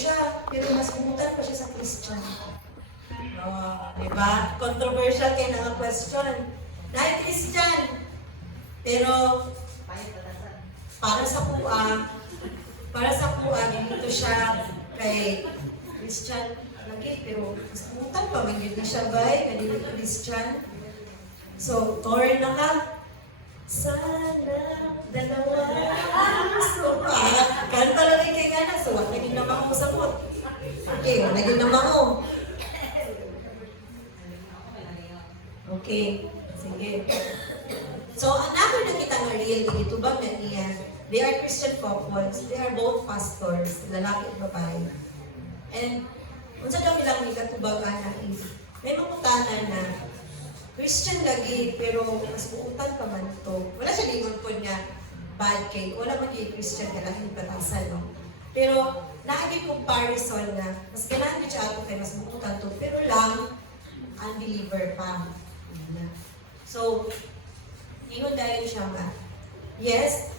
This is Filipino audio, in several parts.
siya, pero mas bumutan pa siya sa Christian. Diba? Controversial kayo na question. Dahil Christian, pero para sa kuha, dito siya kay Christian lagi, pero mas bumutan pa, magiging na siya ba? Nandito Christian. So, torn na ka. Sana dalawa. So, kanta lang kay nga so, wag naging naman mo sa pot. Okay, wag naging naman mo. Okay, sige. So, another na kita nga real dito ba na niya? They are Christian couples. They are both pastors, lalaki at babae. And, unsa daw nilang ikatubagan na is, may mamutanan na Christian lagi, pero mas buutan pa man ito. Wala siya limon po niya bad kay, wala man yung Christian ka lang yung patasan, no? Pero, naagay comparison na, mas kailangan siya ato kay mas buutan to, pero lang, unbeliever pa. So, ingon dahil siya nga, yes,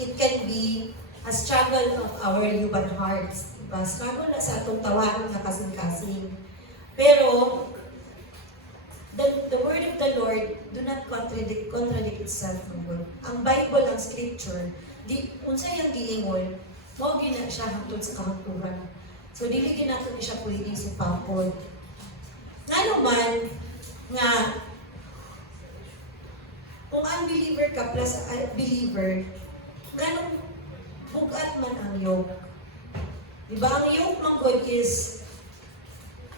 it can be a struggle of our human hearts. Diba? Struggle na sa atong tawanan na kasing-kasing. Pero, the word of the Lord do not contradict itself. Ang Bible, ang scripture, unsa yung giingon, mao gina siya hangtod sa kahangturan. So, dili ginato ni siya pwede sa papod. Nga naman, nga, kung unbeliever ka plus believer, ganun bugat man ang yoke. Diba? Ang yoke ng God is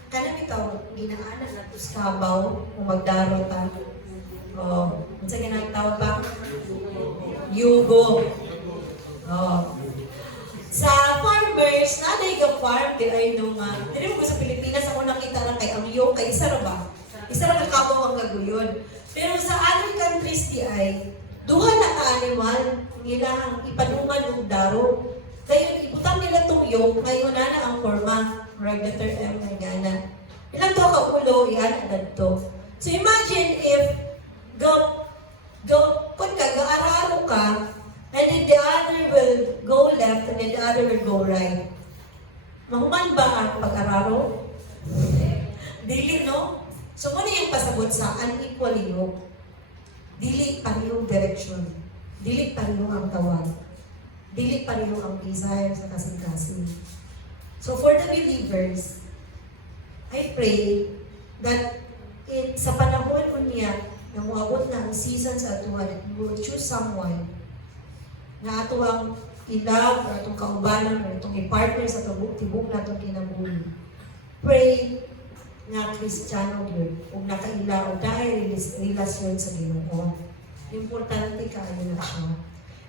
kanang ikaw, ginaanan na ito sa kabaw kung magdaro ta. O, ano sa ginagtawag ba? Yugo. O. Sa farmers, naday ka farm, di ay nung, hindi mo sa Pilipinas, ako nakita lang kay ang yoke, kay isa ra ba? Isa ra ka kabaw ang laguyod. Pero sa other countries di ay, duha na ka-animal, nilang ipadungan og daro. Kaya ibutang nila itong yoke, ngayon na ang forma, right, letter M na gana. Ilang to ka ulo, iyan na to. So imagine if, kung ga-araro ka, and then the other will go left, and then the other will go right. Mahuman ba ang pag-araro? Dili, no? So, kung yung pasabot sa unequal yoke, dili parehong direction, dili parehong ang tawag, dili parehong ang desire sa kasing-kasing. So, for the believers, I pray that sa panahon po niya, na muabot na ang season sa atuhan, that we will choose someone na atuang ilab, or atong kaubanan, or atong i-partner sa tibok na atong kinabuhi. Pray nga Kristiyano yun, kung nakailaw dahil relasyon sa Ginoo. Importante kayo na siya.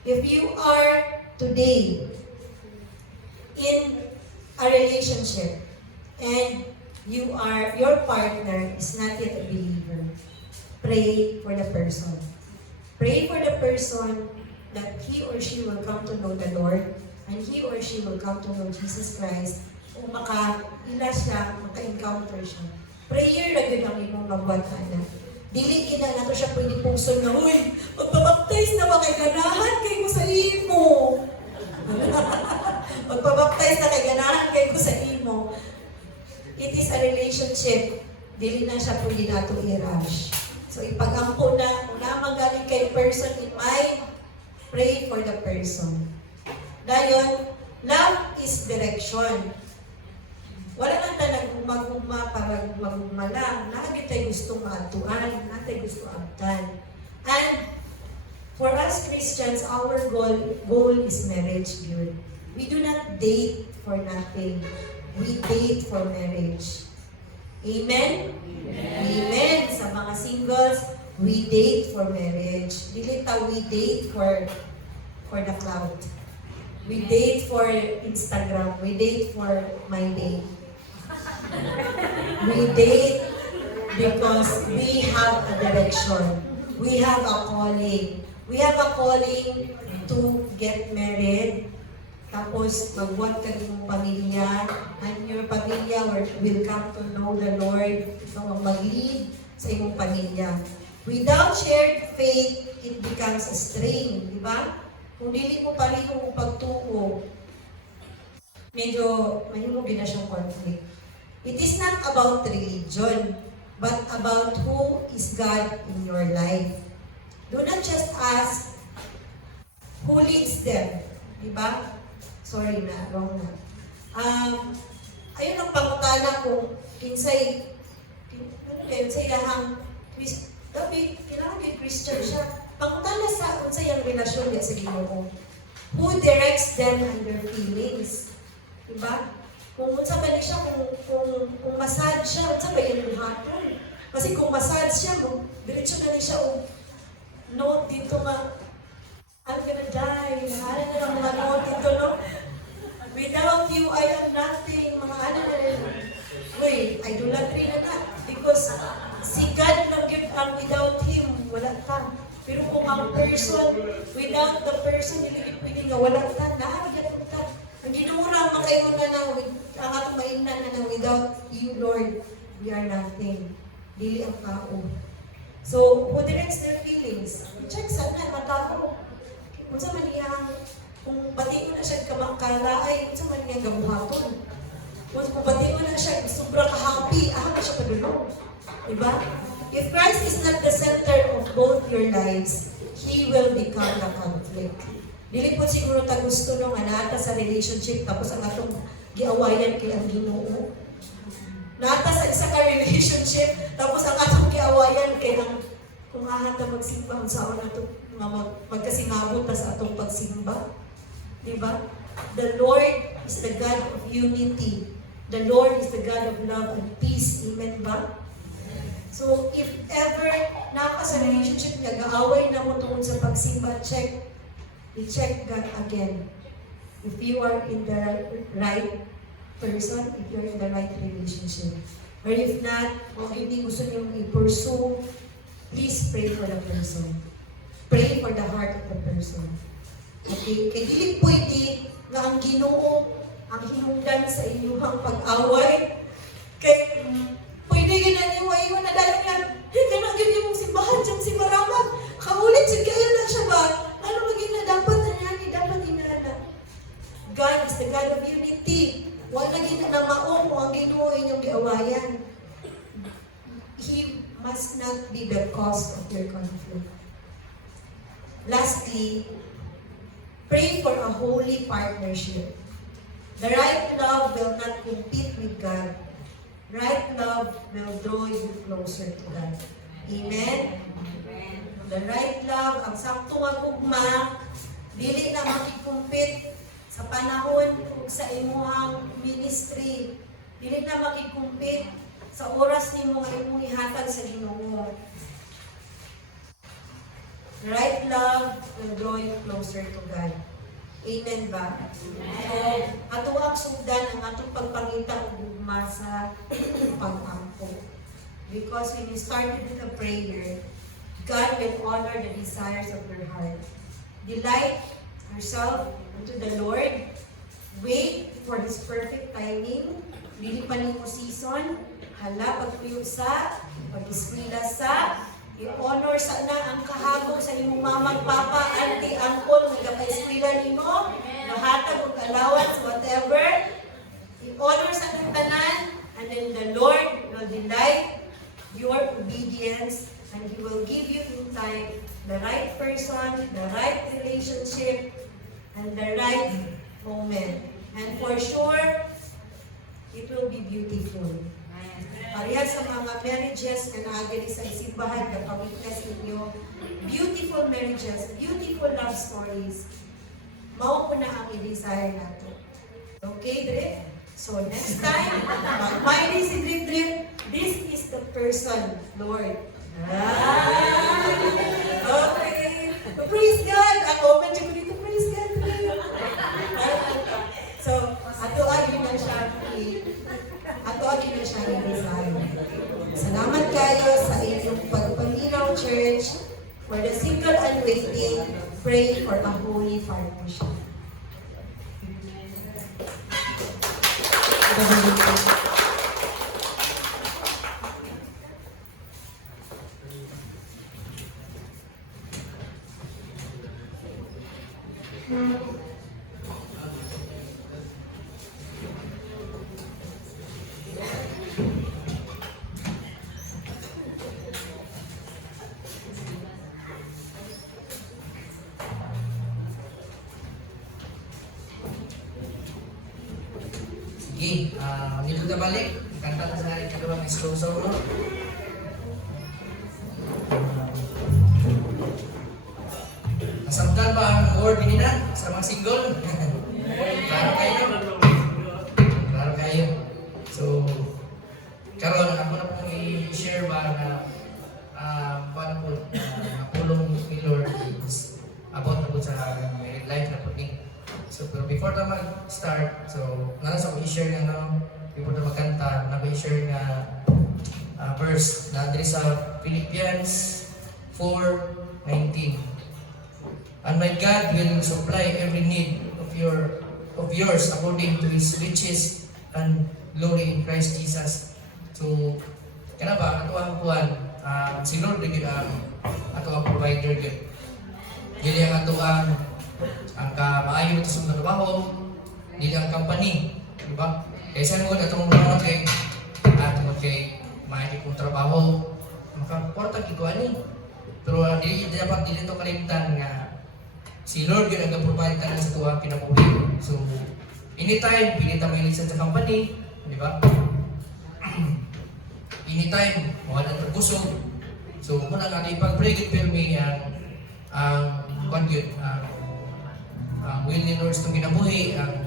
If you are today in a relationship and your partner is not yet a believer, pray for the person. Pray for the person that he or she will come to know the Lord and he or she will come to know Jesus Christ kung maka-ila siya, maka-encounter siya. Prayer na yun ang imong mabuhatan na. Dili ina na to siya pwede puso na, uy, magpabaptize na ba kay ganahan kay ko sa imo? Magpabaptize na kay ganahan kay ko sa imo. It is a relationship. Dili na siya pwede na to i-rush. So ipagampo na, kung naman galing kay person in mind, pray for the person. Dayon, love is direction. Wala lang tayo nagumaguma para maguma lang. Nakagit tayo gusto maatuan, nakagit gusto abtan. And for us Christians, our goal is marriage, yun. We do not date for nothing. We date for marriage. Amen? Amen. Amen. Sa mga singles, we date for marriage. Dili ta we date for the cloud. We date for Instagram. We date for my day. We date because we have a direction. We have a calling. We have a calling to get married. Tapos, magbuhat ka ng pamilya. And your pamilya will come to know the Lord. Ikaw ang mag-lead sa imong pamilya. Without shared faith, it becomes a strain. Di ba? Kung dili mo pareho ang pagtuo, medyo mahimo na siyang conflict. It is not about religion, but about who is God in your life. Do not just ask who leads them. Diba? Sorry na, wrong na. Ayun ang pangutana kung kinsay yahang dapat kailangan kay Christian siya. Pangutana sa unsay ang relasyon niya sa Ginoo. Who directs them and their feelings? Diba? Kung unsa ba ni siya, kung massage siya, unsa ba yung buhaton? Kasi kung massage siya, diretso na ni siya note dito nga, I'm gonna die. Ano na lang mga note dito, no? Without you, I am nothing. Mga ano na rin. Wait, idolatry na na. Because si God lang give ang without Him, wala ka. Pero kung ang person, without the person, hindi pwede nga wala ka, naharagyan ka. Ang ginumura, makaingon na na, ang atong mainan na na, without you, Lord, we are nothing. Dili ang tao. So, who directs their feelings? Check sana, matao. Kung sa maniyang, kung batiin mo na siya kamakalaay, kung sa maniyang gabuhaton. Kung batiin mo na siya, sobra ka-happy, na siya padulong. Diba? If Christ is not the center of both your lives, He will become the conflict. Dili po siguro ta gusto nung anata sa relationship tapos ang atong giawayan kay ang Ginoo. Nata sa isa ka relationship tapos ang atong giawayan kay ang kung ahata magsimba unsa na to magkasingabot ta sa atong pagsimba. Diba? The Lord is the God of unity. The Lord is the God of love and peace. Amen ba? So, if ever naka sa relationship niya, gaaway na mo tungkol sa pagsimba, i-check God again. If you are in the right person, if you're in the right relationship. Or if not, kung hindi gusto niyo i-pursue, please pray for the person. Pray for the heart of the person. Okay? Kaya dili pwede nga ang Ginoo ang hinungdan sa inyong pag-away. Kaya pwede ginaniwa-iwan na dahil nga, ganang ganyan mong simbahan dyan si Maramag. Kaulit siya kayo na siya ba? Ano maging na dapat dapat inana. God is the God of unity. Wala naging na mao kung ang Ginoo inyong giawayan. He must not be the cause of your conflict. Lastly, pray for a holy partnership. The right love will not compete with God. Right love will draw you closer to God. Amen? The right love, ang saktong agugma, dili na makikumpit sa panahon ug sa imuhang ministry. Dili na makikumpit sa oras nimo nga imong ihatag sa Ginoo. The right love will draw you closer to God. Amen ba? Amen. So, ato ang sugdan ang atong pagpangita og gugma sa pag-ampo. Because when you started with a prayer, God will honor the desires of your heart. Delight yourself unto the Lord. Wait for His perfect timing. Dili pa nimo season. Hala, pagtuyo sa, pag-eskwela sa, i-honor sa na ang kahagog sa imong mamang, papa, auntie, uncle, nagapa-eskwela nimo, mahatag og allowance, whatever. I-honor sa ng tanan, and then the Lord will delight your obedience, and He will give you in time the right person, the right relationship, and the right moment. And for sure, it will be beautiful. Pareha sa mga marriages na naagali sa isimbahan, kapag-witness ninyo, beautiful marriages, beautiful love stories, mao po na ang i-desire nato. Okay, Dre? So next time, mag-mighty si Drip Drip, this is the person, Lord. Okay. Praise God! Ako, medyo ko dito, praise God. So, ato-agi na siya i-design. Salamat kayo sa inyong pagpanginaw, church. For the single and waiting, pray for a holy partnership. Dito na balik. Kanta na sa ikalawang slow solo. Nasabtan ba ang award din na sa mga single? Klaro kayo? Klaro kayo. So, karon ako na pong i-share ba na paano po napulong ni Lord is about na po sa married life na po ni. So, pero before na mag-start, so, nalang sa ko i-share nga no, before na magkanta, na ko i-share nga verse na diri sa Philippians 4:19. And my God will supply every need of yours according to His riches and glory in Christ Jesus. So, kaya ba, ato ang kuhan, si Lord din ang ato ang provider din. Dili ang ato ang maayo ito sa trabaho, dili ang company, di ba? Kaya saan mo atong mga kay maayo kong trabaho, makaporta kikuha ni. Pero dili dapat dili ito kalimtan nga si Lord yun ang nag-provide tayo sa tuwang kinabuhi. So, anytime, pinita may lisan sa company, di ba? Anytime, wala na busog. So, muna nga ipag-pray it pero may ang will ni Lord sa kinabuhi, ang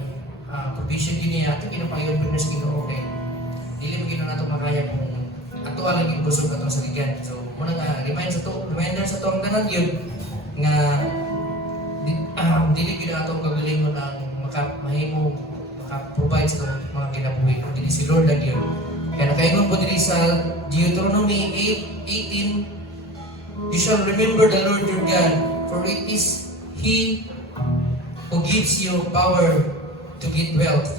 provision din niya, ito kinapayon pero nas Ginoo kay dili mo Ginoo nato makaya kung ato ang naging busog ato sa ligan. So, muna nga reminder sa to ang tanan yun nga dili gyud atong gagalingon ang mahimo maka-provide sa mga kinabuhi. Dili si Lord lang yun. Kaya nakaingon po diri sa Deuteronomy 8:18, you shall remember the Lord your God, for it is He who gives you power to get wealth,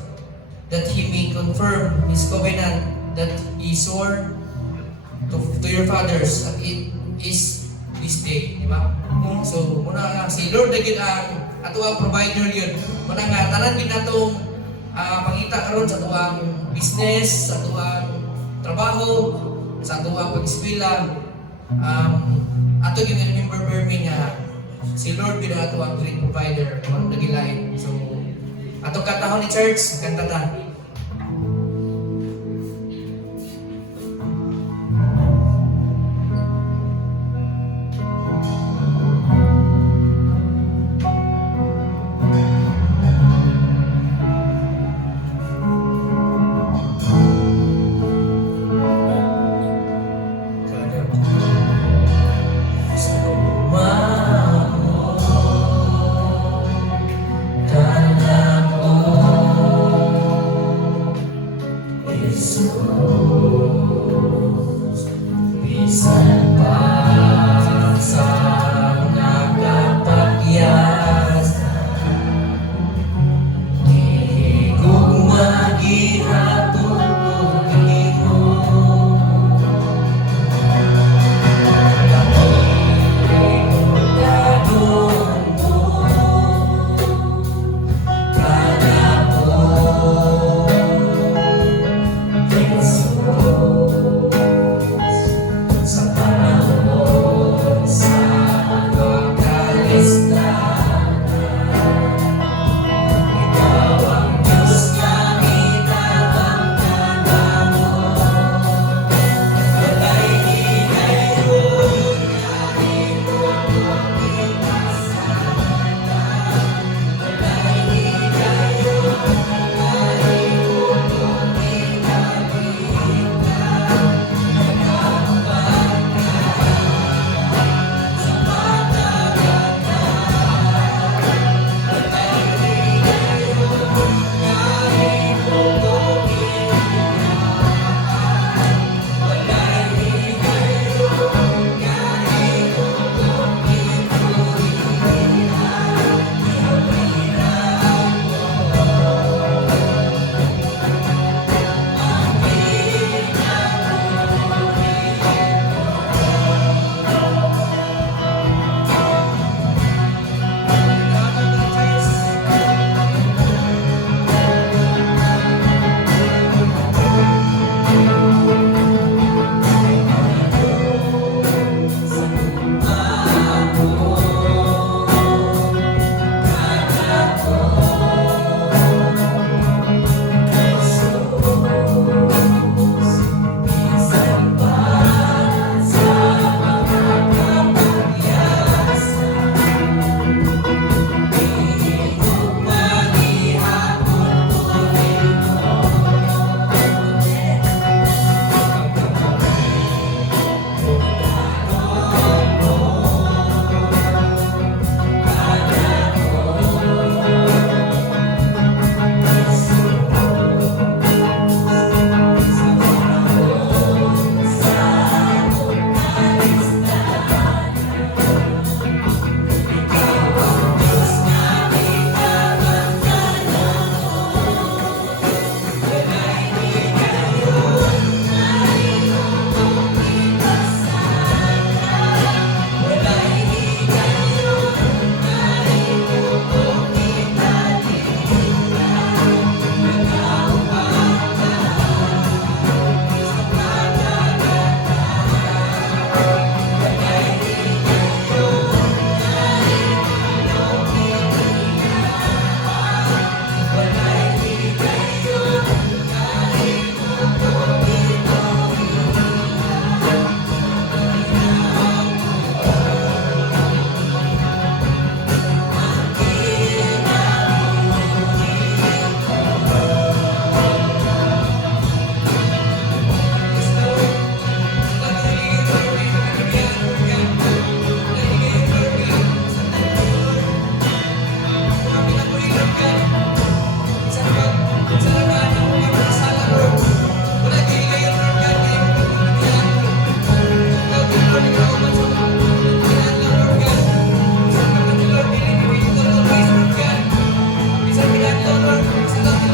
that He may confirm His covenant that He swore to your fathers, and it is this day, di ba? So, muna nga, si Lord na yun ato ang provider yun. Muna nga, tanan din natong pangita karon sa tuwang business, sa tuwang trabaho, sa tuwang pag-eskwela. Ato yun remember me nga, si Lord yun ato ang great provider, ang nagilain. So, ato katahon ni church, kanta ta.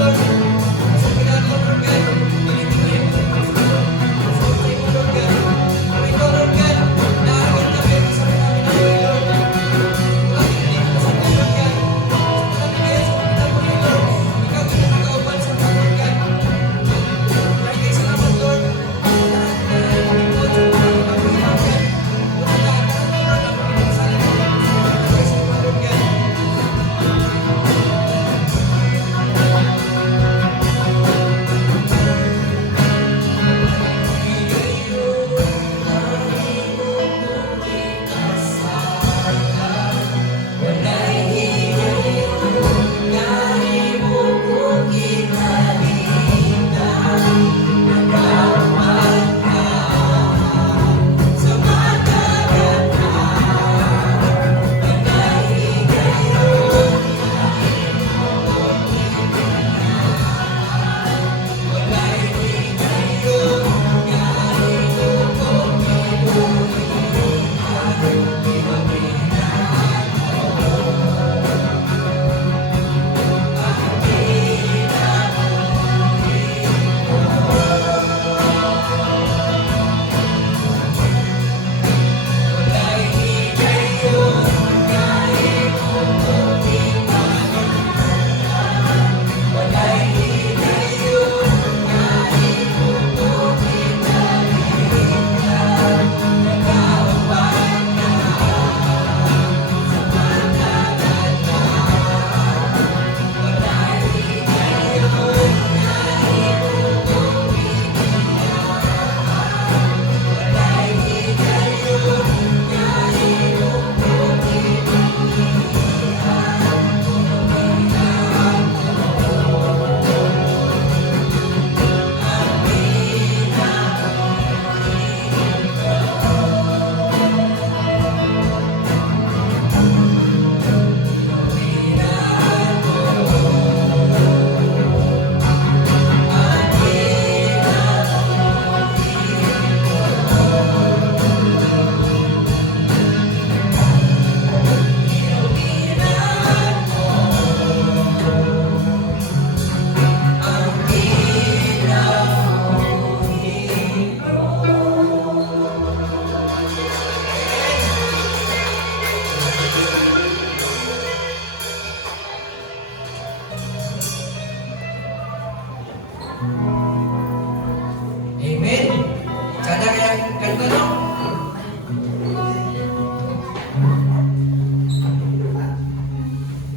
Lord. Sa ginagawa, Lord God, pinipigil. Sa tingin mo, Lord God. Kung ikaw, Lord God, naagad kami sa namin na Lord. Lagi na dito sa Lord God. Sa pinagay sa pinagay, Lord. Ikaw pinagauban sa Lord God. Maraming salamat, Lord. Amen. Sana kaya ganda, no?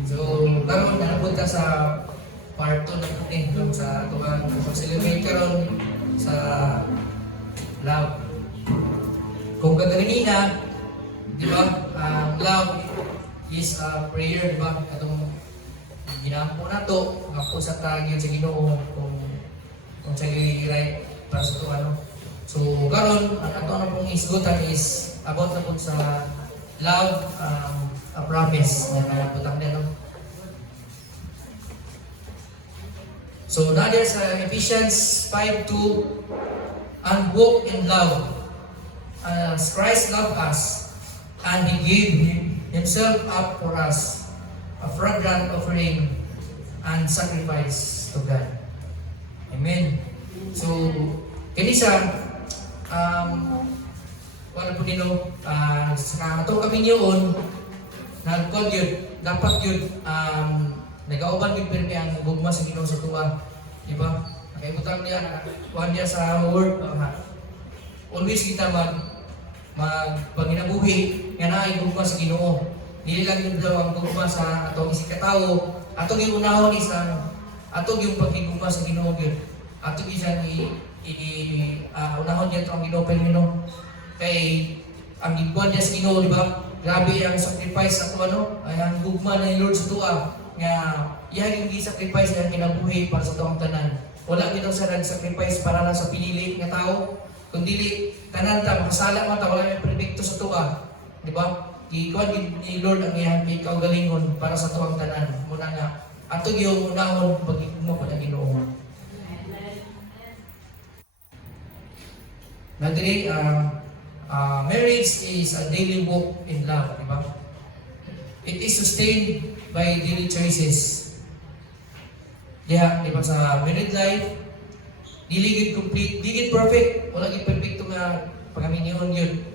So, karon na napunta sa part 2 na po sa tuwang mag-celebrate karon sa love. Kung kaganina, di ba, love is a prayer, di ba? Atong ginampo na to, ako sa tagin sa Ginoo kung sa right para sa ito ano. So karon ang ato na pong isgutan is about na po sa love, a promise na nabutang din, no? So nadia sa Ephesians 5:2, and walk in love as Christ loved us and He gave Himself up for us, a fragrant offering and sacrifice to God. Amen. So, kinisa, wala po nino, sa ato kami niyon, nagkod yun, dapat yun, nag-auban yun pero ang gugma sa Ginoo sa tuwa. Diba? Nakaibutan niya, kuhan niya sa word, always kita panginabuhi, nga na ay gugma sa Ginoo. Dili lang yun daw ang gugma sa atong isip katao, atong yung unahon is atong yung pagigugma sa Ginoo yun. Atong isang unahon niya itong Ginoo Ginoo. Kay ang giguan niya sa Ginoo, di ba? Grabe ang sacrifice sa ano, ay ang gugma na yung Lord sa tuwa. Nga, yan yung sacrifice na kinabuhi para sa tuwang tanan. Wala ginaw sa nag-sacrifice para lang sa pinili nga tao. Kung dili, tanan ta, makasala mo ta, wala may perfecto sa tuwa. Di ba? Ikaw ni Lord ang iyang ikaw galingon para sa tuwang tanan. Muna nga, atong yung unahon pag-igugma pa na Ginoo. Nandiri, marriage is a daily walk in love, di ba? It is sustained by daily choices. Diha, di ba sa married life, diligid complete, digit perfect, wala gid perfecto nga pagaminihon yun.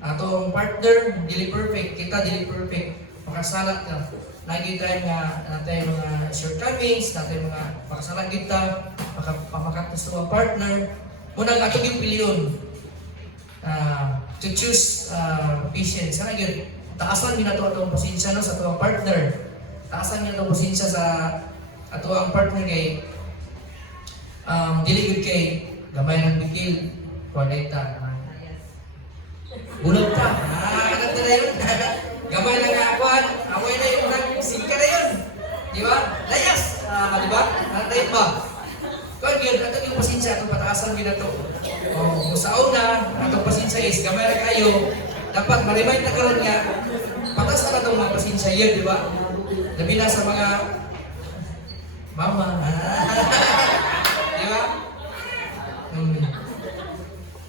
Atong partner, dili perfect, kita dili perfect. Makasalat na. Lagi tayo nga natay mga shortcomings, natay mga makasalat kita, makatus sa partner. Muna nga atong yung piliyon. To choose patience. Sana yun, taasan din nato atong pasensya no, sa atong partner. Taasan din atong pasensya sa atong partner kay dili gud kay gamay ng bikil kuwaneta. Bulag ka. Kanang na yun. Gamay lang nga akuan. Away na yun. Singka na yun. Di ba? Layas. Di ba? Nantayin ba? Kung yun, ito yung pasensya. Itong pataasan yun na ito. Kung sa una, itong pasensya is gamay lang kayo. Dapat ma-remind na karoon nga. Patas na itong mga pasensya yun. Di ba? Labi na sa mga mama. Di ba?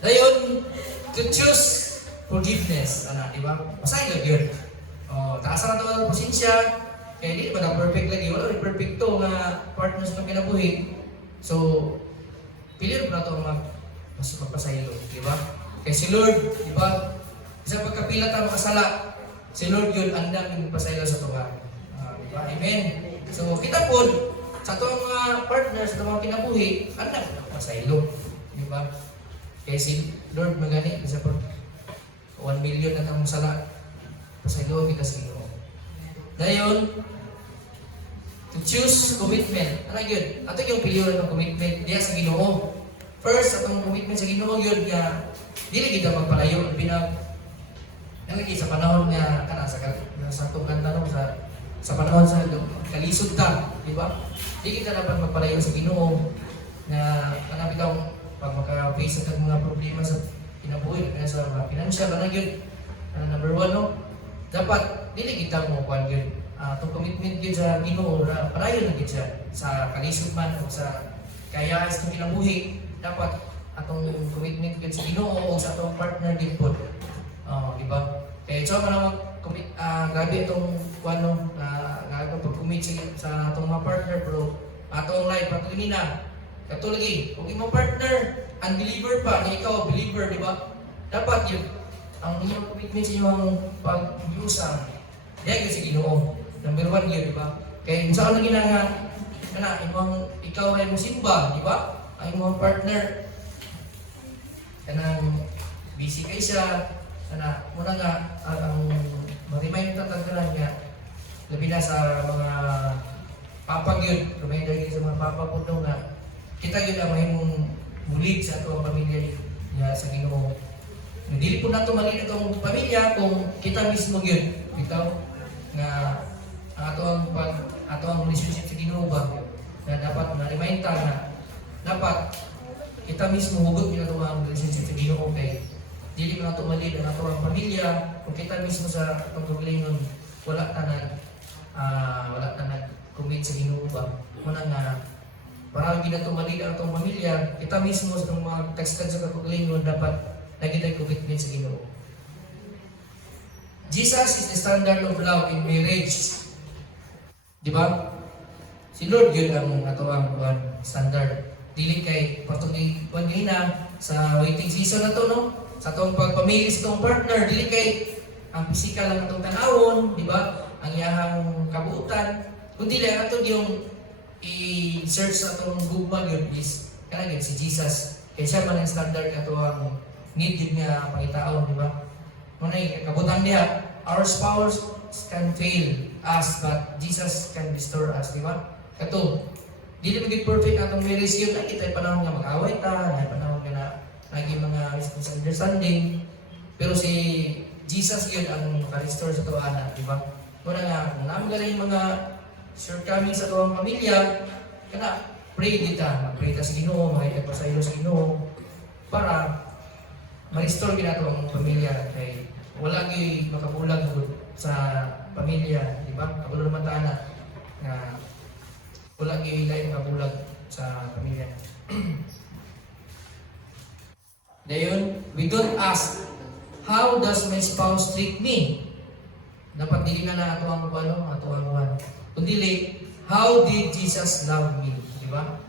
Dayon, to choose forgiveness, di ba? Masay lang yun. Taasan na ito ang pasensya. Kaya hindi ba na perfect lagi? Wala rin perfecto nga partners ng kinabuhi. So, pilir na ito magpasaylo, di ba? Kaya si Lord, di ba? Isang pagkapilat ang makasala, si Lord yun, andang yung pasaylo sa tunga. Di ba? Amen. So, kita po, sa itong mga partners, sa itong mga kinabuhi, andang pasaylo. Di ba? Kaya si Lord magani, isa po, 1 million na itong sala. Pasaylo kita sa Ginoo. Dayon, to choose commitment. Ano yun? Ato yung pilihan ng commitment diya sa Ginoo. First, atong commitment sa Ginoo yun nga dili kita magpalayo binag nalagi sa panahon nga kana sa kanta no sa panahon sa kalisod ta, di ba? Di kita dapat magpalayo sa Ginoo na kana bitaw pag maka-face sa mga problema sa kinabuhi kaya sa mga financial ano yun. Number 1 no. Dapat dili kita mo kuan yun. Itong commitment yun sa Ginoo na parayon na siya sa kalisod man o sa kaya sa kinabuhi. Dapat atong commitment yun sa Ginoo o sa atong partner din po. Di ba? Kaya so naman grabe itong kuan no nga pag-commit sa atong mga partner bro. Atong life patuloy na. Katulagi, kung imong partner unbeliever pa, na ikaw believer, di ba? Dapat yun ang inyong commitment sa inyong pag-iusang. Dahil sa Ginoo. Number 1 yun, di ba? Kaya kung saan na imong ikaw ay musimba, di ba? Ang imong partner, kanang busy kayo siya, muna nga, ang ma-remind tatanggalan niya, labi na sa mga papag yun, reminder yun sa mga papa po daw nga, kita yun ang mahimong bulig sa ito ang pamilya niya sa Ginoo. Hindi po nato mali itong pamilya kung kita mismo yun. Ikaw, nga ato ang relationship sa Ginoo ba na dapat na-remind ta na dapat kita mismo hugot nila ito ang relationship sa Ginoo kay dili mo nato mali ang ato ang pamilya kung kita mismo sa itong kagalingon wala ta nag-commit sa Ginoo ba. Muna nga para hindi na tumali ang itong pamilya, kita mismo sa mga tekstan sa kagalingon dapat naging commitment sa Ginoo. Jesus is the standard of love in marriage. Di ba? Si Lord yun ang ato ang standard. Dili kay patuloy na sa waiting season na to, no? Sa itong pagpamili sa itong partner, dili kay ang physical lang itong tanawon, di ba? Ang iyahang kabuutan. Kundi lang ito yung i-search sa itong Google yun is kanagin si Jesus. Kaya siya man ang standard na ito ang need yun nga pangitaon, di ba? Muna kabutan niya, our spouse can fail us, but Jesus can restore us, di ba? Kato, di maging perfect atong marriage yun, nakita yung panahon nga mag-away ta, yung panahon nga na naging mga misunderstanding, pero si Jesus yun ang maka-restore sa ito, anak, di ba? Muna nga, kung namin galing mga shortcomings sa tuwang pamilya, kana pray dita, mag-pray ta sa Ginoo, makikita sa iyo sa Ginoo, para ma-restore gina ang pamilya kay wala gyud makabulag sa pamilya, di ba? Kabulag man ta ana nga wala gyud lain makabulag sa pamilya. Dayon, we don't ask, how does my spouse treat me? Dapat dili na ato ang kuno, ato ang kundi how did Jesus love me? ba?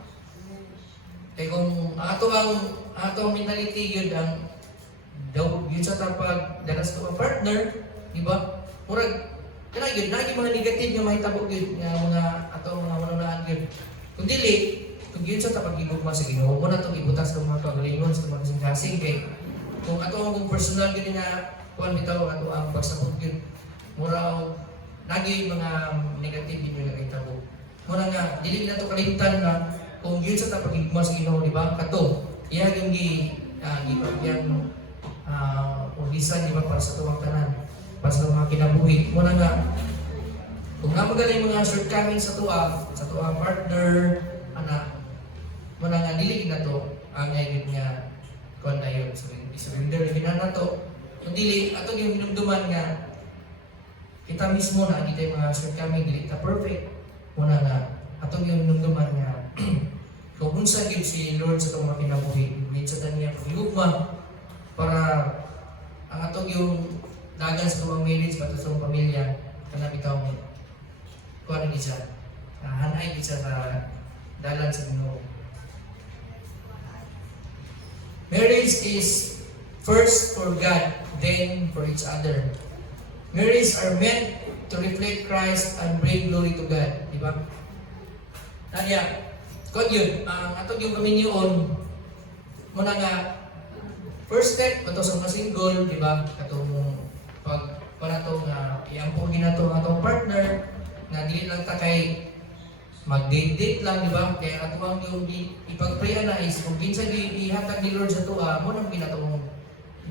Kaya kung ang mentality yun ang daw yun sa tapag danas ko ang partner, di ba? Murag kana yun lagi mga negative nga mahitabo yun nga mga ato mga manunaan yun. Kung dili, kung yun sa tapag igugma sa Ginoo, mo na tong ibutas ng mga kagalingon sa mga kasing-kasing kay kung ato ang personal yun nga kuan bitaw ato ang pagsabot yun. Mura lagi mga negative yun nga mahitabo. Mura nga dili na to kalimtan nga kung yun sa tapag igugma sa Ginoo, di ba? Kato, iya yung gipagyan ulisan, di ba, para sa tuwang tanan, para sa mga kinabuhi. Muna nga, kung nga magaling mga shortcomings sa tuwa partner, anak, muna nga, dili na to, ang ngayon nga, kung na yun, surrender na na to. Kung dili, ato yung hinumduman nga, kita mismo na, kita yung mga shortcoming, dili ta perfect. Muna nga, ato yung hinumduman nga, kung unsa yun si Lord sa itong mga kinabuhi, minsan na niya pag-iugma, para ang atong yung dagan sa tumang marriage pato sa pamilya kanang bitaw kuan ni siya hanay siya sa dalan sa Ginoo. Marriage is first for God, then for each other. Marriage are meant to reflect Christ and bring glory to God, di ba? Kaya kuan yun ang atong yung kaminyoon muna nga first step ato sa mga single, di ba? Katong para to nga iampuhin na to atong partner na dili lang ta kay mag-date lang, di ba? Kaya ato ang yung ipag-pray na is kung kinsa ihatag ni Lord sa tuwa, mo nang ginatong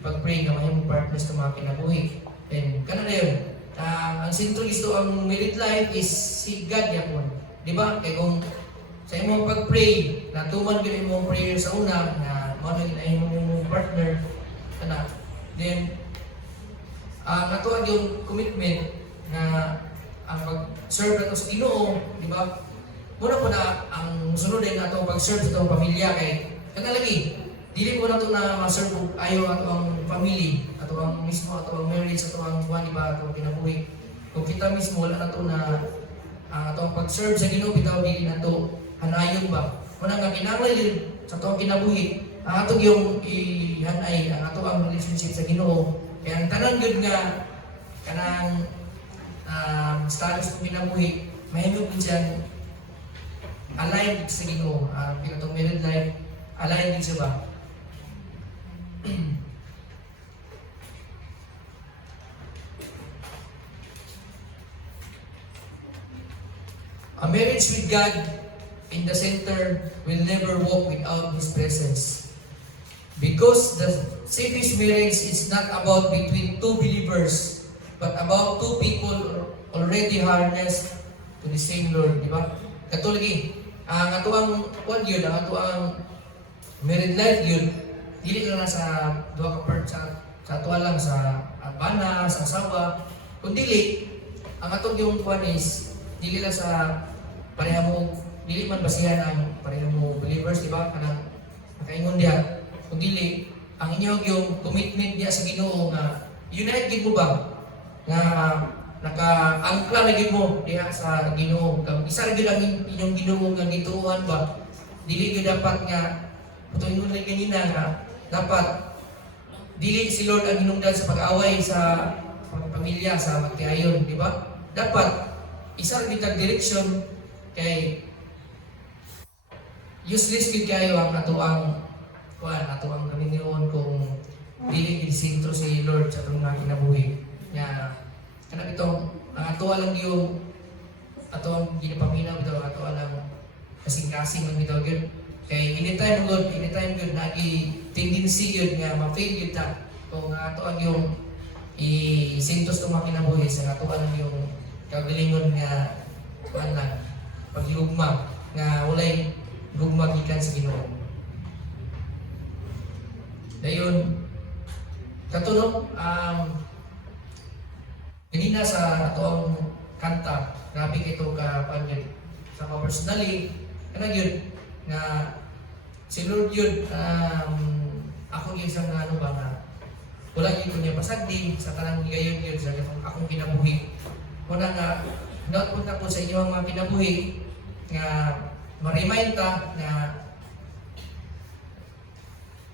ipag-pray nga mahimong partners sa mga kinabuhi. And kana na yun. Ang sentro isto ang married life is si God yapon. Di ba? Kaya kung sa imong pag-pray, natuman gyud imong prayer sa una na mo nang imong partner kana then natuwa yung commitment na ang pag-serve nato sa Ginoo, di ba? Muna po na ang sunod din nato pag-serve sa itong pamilya kay kana lagi dili mo nato na ma-serve ayo ato ang family, ato ang mismo ato ang marriage, ato ang buwan, di ba, ato ang kinabuhi. Kung kita mismo wala nato na ato ang pag-serve sa Ginoo bitaw dili nato hanayon ba? Muna nga kinahanglan yun sa ato ang kinabuhi. Ang ato yung ihanay, ang ato ang relationship sa Ginoo. Kaya ang tanan yun nga, kanang status kong kinabuhi, mahimog din siyang aligned sa Ginoo. Pinatong married life, aligned din siya ba? A marriage with God in the center will never walk without His presence. Because the safest marriage is not about between two believers, but about two people already harnessed to the same Lord, di ba? Katulagi, ang atuang one yun, ang atuang married life yun, dili lang na sa duha ka part sa atuwa lang sa bana, sa asawa, kundi ang atong yung one is dili lang sa pareha mo, dili man basihan ang pareha mo believers, di ba? Kanang nakaingon diha. Kung dili, ang inyong yung commitment niya sa Ginoo nga unite gid mo ba nga naka-angkla na gid mo diha sa Ginoo. Kung isa ra gid ang inyong Ginoo nga gituuhan ba, dili gid dapat nga putuingon lang ganina nga dapat dili si Lord ang hinungdan sa pag-away sa pamilya sa magtiayon, di ba? Dapat isa ra gid ang direction kay useless gid kayo ang atoang ato ang kaminyoon kung dili gid sentro si Lord sa atong mga kinabuhi. Nya kana bitong ato lang yung ato ang ginapaminaw bitaw ato lang kasing-kasing lang bitaw gyud. Kay anytime gyud nagi tendency gyud nga ma-fail gyud ta kung ato ang yung sentro sa mga kinabuhi sa ato lang yung kagalingon nga kuan lang paghigugma nga walay gugma gikan sa Ginoo. Dayon, katulong, ganina sa atong kanta, grabe kito ka pangyari. Sa mga personally, kanag yun, na si Lord yun, ako yun sa nga ano ba nga, wala yun ko niya pasagdi, sa kanang gayon yun sa akong kinabuhi. Muna nga, napunta ko sa inyo ang mga kinabuhi, nga ma-remind ta na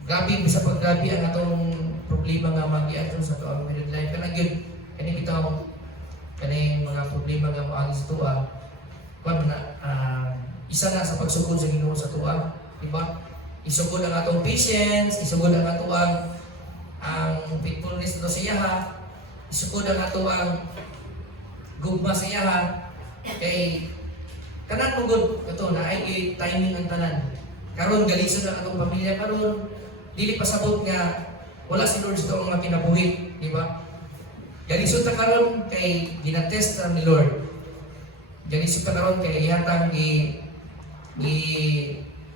grabe bisa pag grabe ang atong problema nga magiadto sa tuang married life. Kana gyud kani kita kani mga problema nga moagi sa tuwa. Kung na isa na sa pagsugod sa Ginoo sa tuwa, di ba? Isugod ang atong patience, isugod ang atong ang faithfulness to sa iyaha, isugod ang atong gugma sa iyaha kay kanan mo gud kato na ay timing ang tanan. Karon galisod ang atong pamilya karon dili pasabot nga wala si Lord sa mga kinabuhi, di ba? Galisod ta karon kay ginatest ni Lord. Galisod ta karon kay ihatang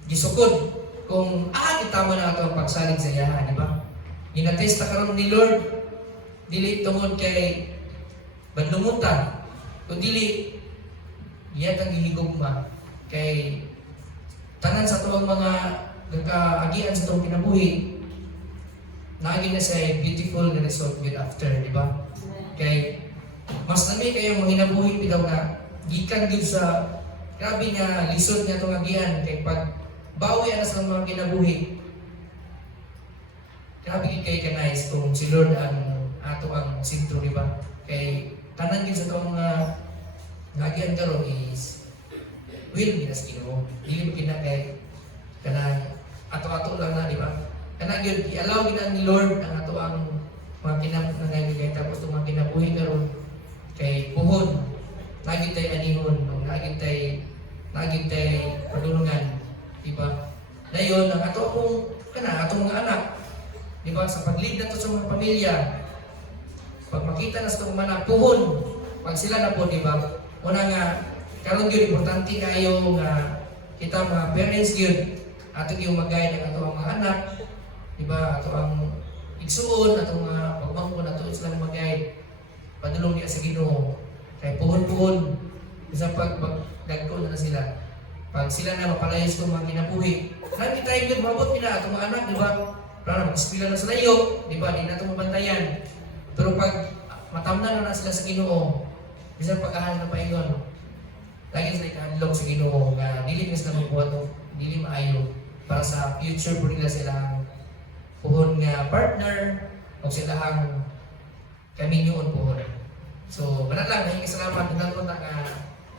gisukod kung kita mo na ato ang pagsalig sa iyaha, di ba? Ginatest ta karon ni Lord dili tungod kay bandungutan, kung dili ihatang gihigugma kay tanan sa tuwang mga nagkaagian sa itong kinabuhi, naging na sa beautiful na result yun after, di ba? Kay, mas nami kayo mga hinabuhi pidaw na gikan din sa grabe nga lisod nga itong agian, kay pag bawi na sa mga kinabuhi, grabe kayo kanais kung si Lord ang ato ang sintro, di ba? Kay, tanan din sa itong mga agian karon is will ginas Ginoo, dili mo kinakay kanang ato-ato lang na, di ba? Kana gyud i-allow gina ni Lord ang ato ang mga kinahanglan tapos itong mga kinabuhi karon kay puhon lagi tay anihon, lagi tay padulungan, di ba? Dayon ang ato atong mga anak, di ba, sa paglid nato sa mga pamilya, pag makita na sa itong mga anak, puhon pag sila na po, di ba? Una nga karon gyud importante kayo nga kita mga parents gyud ato yung mag-guide ang ato ang mga anak, di ba? Ato ang igsuon, ato mga pagmangkon, ato sila mag-guide, padulong niya sa Ginoo. Kay puhon-puhon, isa pag dagko na sila. Pag sila na mapalayos kung mga kinabuhi, nang tayo yun, mabot nila ato mga anak, di ba? Para mag-ispila na sa layo, di ba? Di na ito mabantayan. Pero pag matamnan na sila sa Ginoo, isa pag-ahal na paingon, lagi sila ikahandlog sa Ginoo, nga dili na sila magbuhat o dili maayo para sa future po nila silang puhon nga partner o silang kaminyoon puhon. So, manat lang, mahilig salamat ng punta nga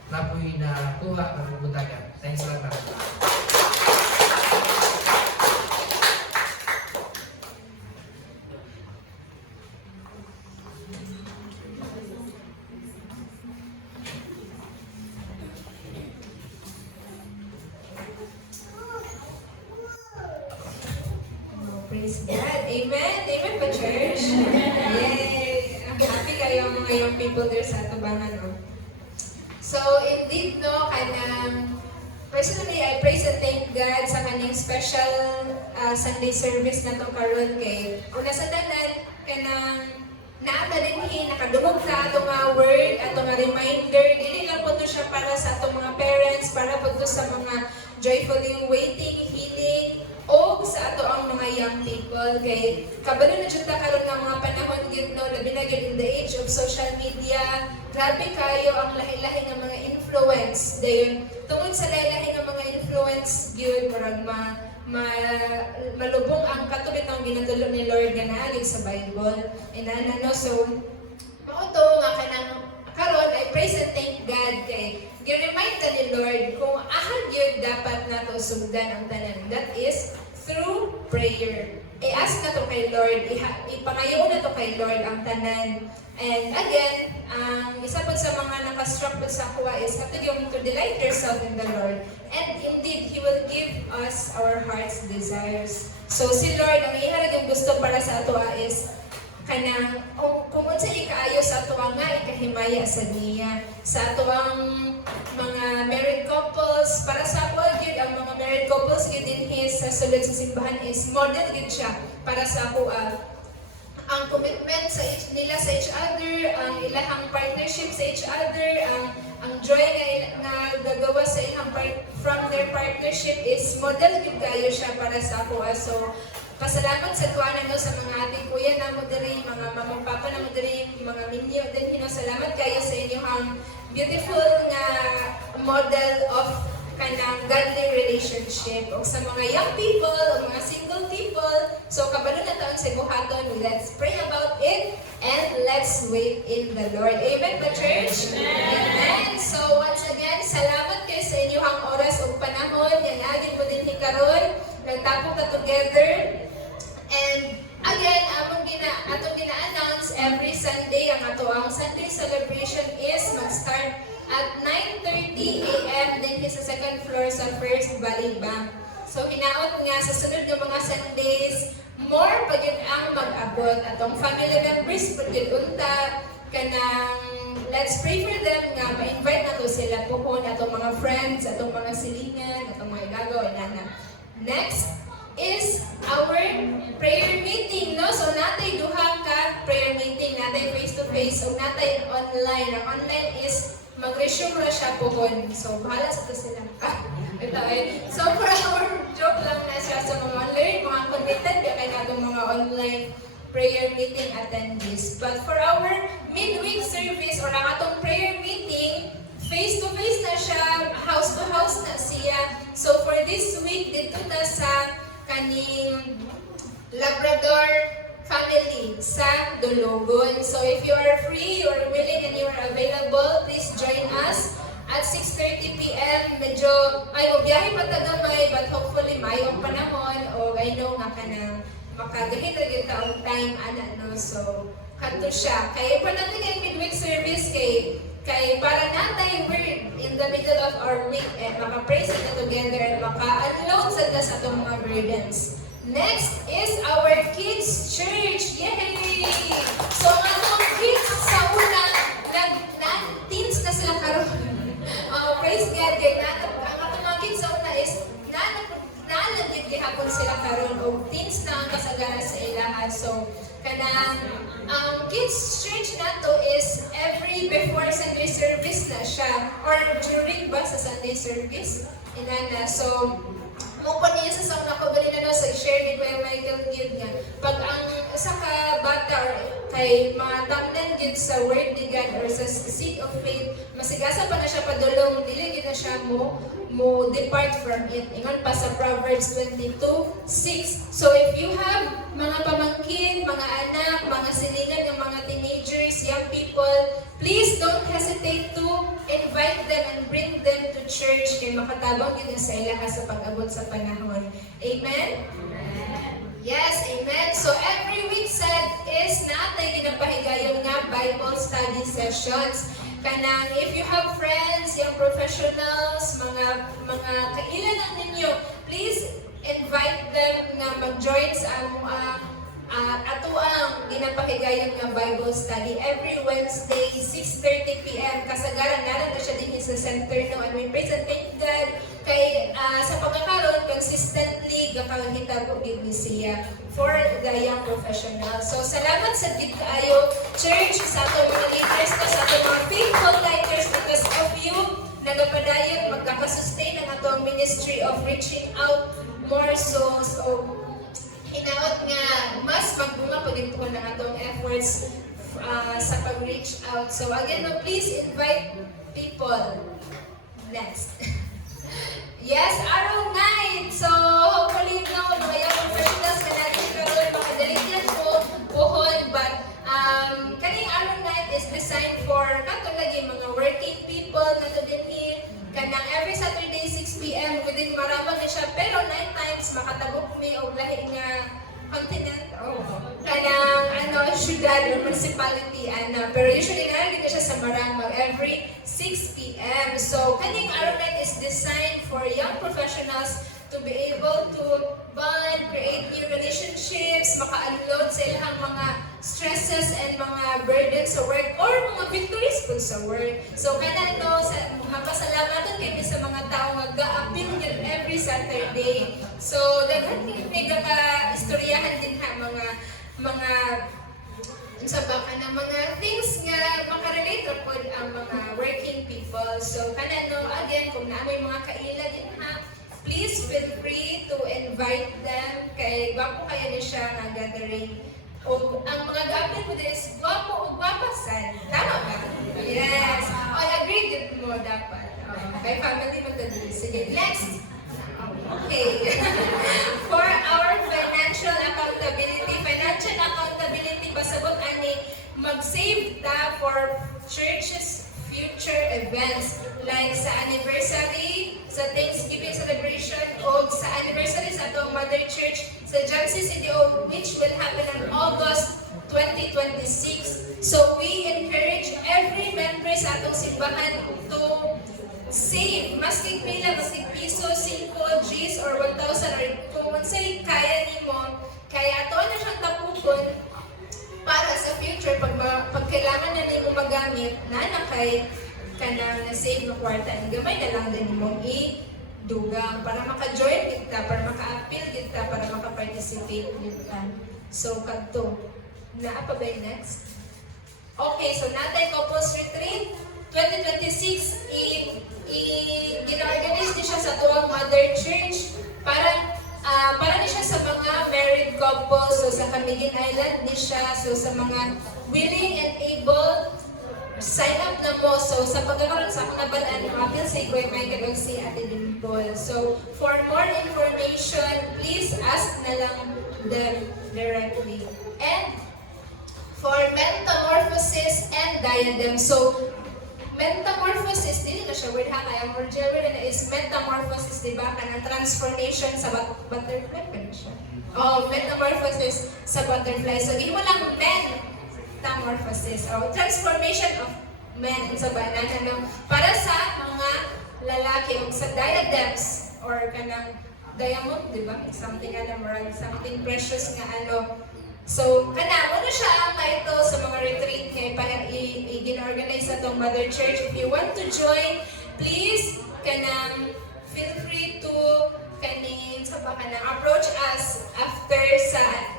napoy na kuha ng pupuntagan. Thanks salamat. Praise God. Amen. Amen pa, church. Yay. I'm happy kayo mga young people there sa Tubangan, no? So, indeed, no, personally, I praise and thank God sa kanyang special Sunday service na to karon kay una sa tanan, kanang naata din nakadungog ka atong mga word, atong mga reminder, dili lang po to siya para sa atong mga parents, para po to sa mga joyfully waiting, healing, o sa ato ang mga young people kay kabalo na jud ta karon nga mga panahon gyud no, labi na gyud in the age of social media, grabe kayo ang lahi-lahi nga mga influence dayon tungod sa lahi-lahi nga mga influence gyud murag malubong ang katubit ng ginatulong ni Lord nga naagid sa Bible inana no. So mao to nga kanang karon I praise and thank God kay gi-remind ta ni Lord kung ahal gyud dapat nato sugdan ang tanan, that is through prayer. I-ask na to kay Lord, ipangayo na to kay Lord ang tanan. And again, isa po sa mga nakastruck po sa kuha is yung to delight yourself in the Lord. And indeed, He will give us our heart's desires. So si Lord, ang iharag yung gusto para sa ato is kanang kung unsa ikaayo sa ato nga ikahimaya sa niya sa ato ang mga married couples para sa ako gyud ang mga married couples gyud din sa sulod sa simbahan is model gyud siya para sa ako ang commitment sa nila sa each other, ang ilahang partnership sa each other, ang joy nga gagawa sa ilang from their partnership is model gyud kayo siya para sa ako. So pasalamat sa tuwanan no sa mga ating kuya na mo diri, mga mamang papa na mo diri, mga minyo din salamat kayo sa inyong beautiful nga model of kanang godly relationship. O sa mga young people, o mga single people, so kabalo na taon sa buhaton, let's pray about it, and let's wait in the Lord. Amen ba, church? Amen. So once again, salamat kayo sa inyong oras o panahon. Yan agin mo din hikaron. Nagtapos ka together. And again, atong gina-announce every Sunday, ang ang Sunday celebration is mag-start at 9:30 a.m. din sa second floor sa First Valley Bank. So hinaot nga sa sunod ng mga Sundays, more pa yun ang mag-abot. Atong family members pa yun unta, kanang let's pray for them nga, ma-invite na to sila puhon, atong mga friends, atong mga silingan, atong mga igagaw, inana. Next is our prayer meeting, no? So natay duha ka prayer meeting, natay face-to-face, o natay online. Ang online is mag-resume ra siya puhon. So bahala sa to sila. Ito ay. So for our joke lang na siya sa mga online, mga committed, kaya itong mga online prayer meeting attendees. But for our midweek service or ang atong prayer meeting, face-to-face na siya, house-to-house na siya. So for this week, dito na sa kaning Labrador family sa Dulugon. So if you are free, you are willing, and you are available, please join us at 6:30 p.m. Medyo, biyahe pa tagamay, but hopefully mayong panahon, o I know nga ka na makagahit-agit taong time, no? So, kanto siya. Kaya pa natin yung midweek service kay para natin, we're in the middle of our week, and maka-praise na together, and maka-unload sa atong mga burdens. Next is our kids church. Yay! So, ang atong kids sa una, teens na sila karon. Praise God, kay ang atong mga kids sa una is naalagid gihapon sila karon, o teens na ang kasagaran sa ilaha. So, kanang ang kids church nato is every before Sunday service na siya, or during ba sa Sunday service. Inana. So, mukha niya sa sauna ko ganina no, so share ni Kuya Michael Gid nga. Pag ang isa ka bata or kay mga tamnan gid sa word ni God or sa seed of faith, masigasa pa na siya padulong, dili gid na siya mo depart from it. Ingon pa sa Proverbs 22:6. So if you have mga pamangkin, mga anak, mga silingan ng mga teenagers, young people, please don't hesitate to invite them and bring them to church kay makatabang yun sa ilaha sa pag-abot sa panahon. Amen? Yes, amen. So every week sad is natay ginapahigayon nga Bible study sessions. Kanang if you have friends, young professionals, mga kailan ang ninyo, please invite them na mag-join sa ato ang ginapahigayon nga Bible study every Wednesday 6:30 p.m. kasagaran na siya din sa center no, and we praise and thank God kay sa pagkakaroon consistently gakahita ko gid ni siya for the young professionals. So salamat sa gid kaayo church, sa ato mga leaders, sa ato mga faithful leaders, because of you nagapadayon magkakasustain ang atong ministry of reaching out more souls. So hinaot nga mas magbunga pag ito ng atong efforts sa pag-reach out. So again, no, please invite people. Next. Yes, Araw Night! So hopefully no, mga young professionals ka natin karoon, mga delegyan po, buhon, but kaning Araw Night is designed for kato lagi mga working people na to din here. Kanang every Saturday 6 p.m. within Marabang na siya, pero 9 times makatabok mi o lahi nga continent, kanang syudad or municipality, pero usually nalagay na siya sa Marabang every 6 p.m. So kaning Araw Night is designed for young professionals to be able to bond, create new relationships, maka-unload sa ilang mga stresses and mga burdens sa work or mga victories po sa work. So kanan no, mapasalamatan kami sa mga tao mag-a-appeal every Saturday. So daghan may ka-istoryahan din ha mga sa baka na mga things nga makarelate po ang mga working people. So kanan no, again kung naamay mga kaila din ha, please feel free to invite them kay gwapo kaya na siya nga gathering O ang mga gamit mo din is gwapo o gwapasan. Tama ba? Yes. I agree with mo dapat. Kay family mo din. Sige, next. Okay. For our financial accountability, pasabot ani mag-save ta for church's future events like sa anniversary, sa Thanksgiving celebration, o sa anniversary sa atong Mother Church sa Jansi CDO, which will happen on August 2026. So we encourage every member sa atong simbahan to save, maski pila, maski piso, 5 Gs or 1,000 or kung say kaya nimo, kaya ato na siyang tapukon para sa future pag kailangan na nimo magamit na kay kanang na-save na kwarta, gamay na lang din mong i-dugang para maka-join kita, para maka-appeal kita, para maka-participate kita. So, kadto. Naa pa ba yung next? Okay, so natay Couples Retreat 2026, gina-organize din siya sa tuwang Mother Church para ni siya sa mga married couples, so sa Camiguin Island ni siya, so sa mga willing and able, sign up na mo. So sa pagkakaroon sa akong nabalaan, appeal si Kuya Michael o si Ate Dimple. So for more information, please ask na lang them directly. And for metamorphosis and diadem, so metamorphosis, dili na siya word ha, kaya more word na is metamorphosis, di ba? Kanang transformation sa butterfly pa na siya. Oh, metamorphosis sa butterfly. So, hindi mo lang metamorphosis, o transformation of men sa banana, no? Para sa mga lalaki, o sa diadems, or kanang diamond, di ba? Something, something precious nga, So, ano siya ang ito sa mga retreat kay para i-organize na itong Mother Church. If you want to join, please, feel free to approach us after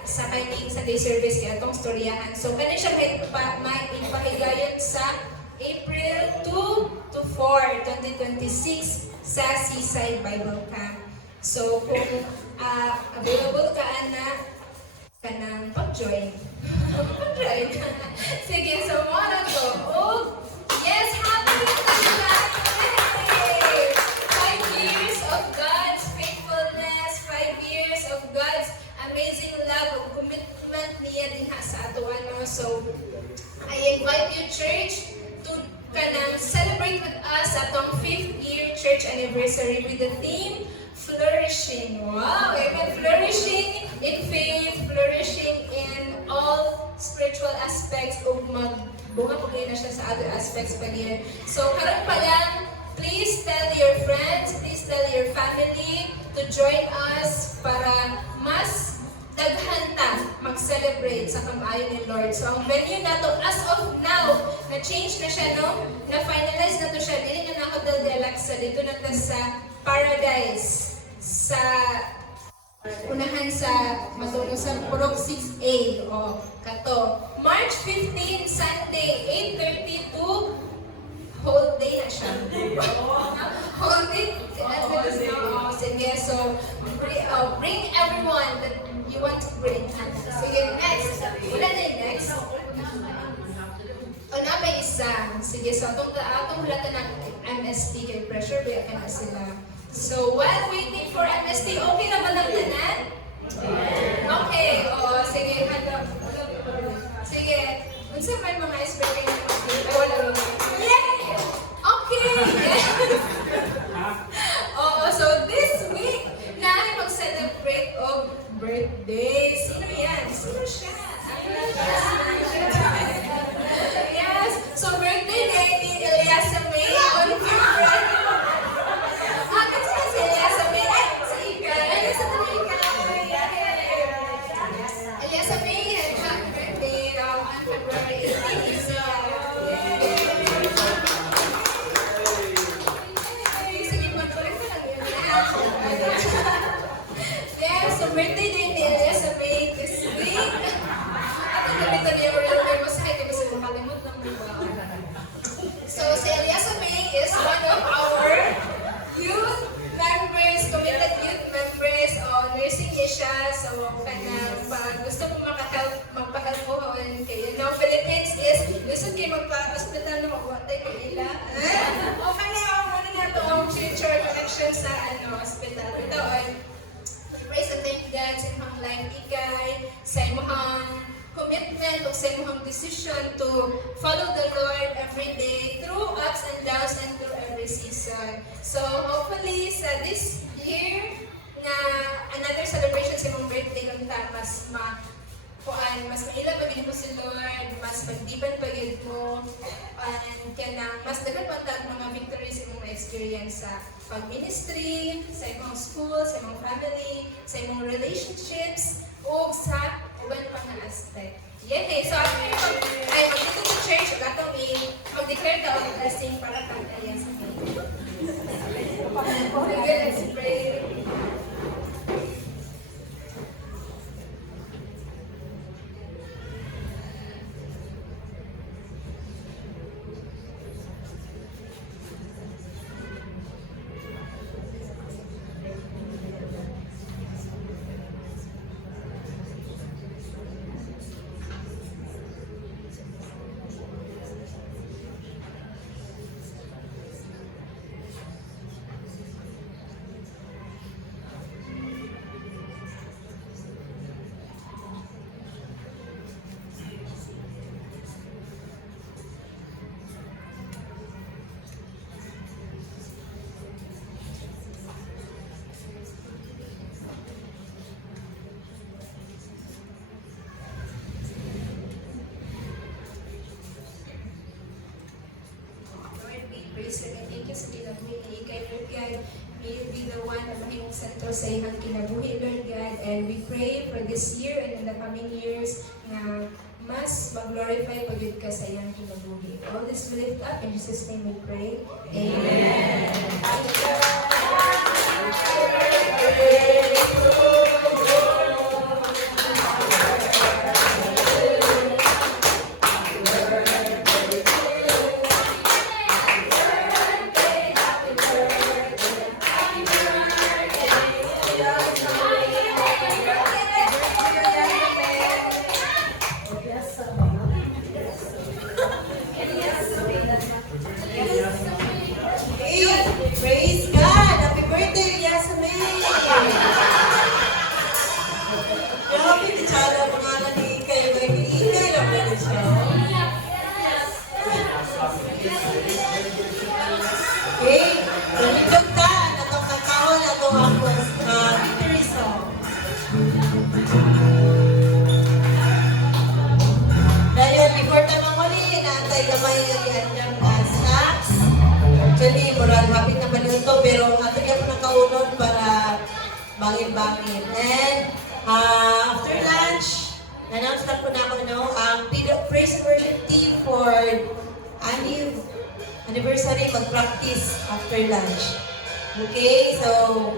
sa kaning Sunday service kaya itong storyahan. So, siya may ipahigayon sa April 2 to 4, 2026 sa Seaside Bible Camp. So, kung available ka kanang pag-join. Pag-join. Sige, so muna to. Oh, yes, happy birthday! 5 years of God's faithfulness, 5 years of God's amazing love, of commitment niya din sa ato. So, I invite you, church, to celebrate with us atong 5th year church anniversary with the theme flourishing. Wow! Amen. Flourishing in faith, flourishing in all spiritual aspects, o magbunga po na siya sa other aspects pa niya. So, karon pa lang, please tell your friends, please tell your family to join us para mas daghan ta mag-celebrate sa kamaayo ni Lord. So, ang venue na to, as of now, na-change na siya, no? Na-finalize na to siya. Dili na Hotel de Alexa. Dito na to sa Paradise. Sa unahan sa matulong sa Purok 6A o kato. March 15, Sunday, 8:30 to whole day na siya. Whole day? Sige, so bring everyone that you want to bring. Sige, next. Wala na yung next. O na may isa. Sige, so atong hulatan ng MST kay pressure, kaya ka na sila. So, while waiting for MST, okay na ba lang tanan? Okay, sige, sige, unsa man mga icebreaker na mag-give? Wala lang. Yay! Okay! So this week, mag-celebrate of birthday. Sino yan? Sino siya? Yes! So, birthday day ni Eliasa May on February. Birthday day ni Eliasa May this week. At ang gamitan niya ko rin may masahe kasi makalimot ng buwa. So, si Eliasa May is one of our youth members, committed youth members. Nursing niya siya. So, pag gusto mo maka-help Kaya you know, Philippines is, listen kayo magpa-hospital na magwatay ko ila. Okay na yung ano na ito, ang future connection sa hospital. Ito, praise and thank God sa imong life ikay, sa imong commitment o sa imong decision to follow the Lord every day through ups and downs and through every season. So hopefully sa this year na another celebration sa imong birthday kung mas mas maila pagin mo si Lord, mas magdiban pagin mo, and mas dagan pa ang mga victories imong ma-experience sa pag-ministry, sa imong school, sa imong family, sa imong relationships, o sa uban pang nga aspect. Yay! So after mag-dito sa church, gatong mag-declare daw ang blessing para pag-ayan sa mga. Okay, let's pray. Praise God, thank you sa kinabuhi na ikay, Lord God. May you be the one na mahimong sentro sa ihang kinabuhi, Lord God. And we pray for this year and in the coming years na mas mag-glorify pagod ka sa iyang kinabuhi. All this we lift up, in Jesus' name we pray. Amen. Praise God! Happy birthday, Yasmin! Grabe, di tsada mga ni kayo. Ikay lang ba siya? Okay, nalindog ka. Natong kakahon na ito ang victory song. Dahil before tayo muli, naantay gamay ang snacks. Actually, murag hapit na maluto, pero ato niya po nakaunon para bangin-bangin. And after lunch, na-announce na po na ako ang praise and worship team for anniversary mag-practice after lunch. Okay, so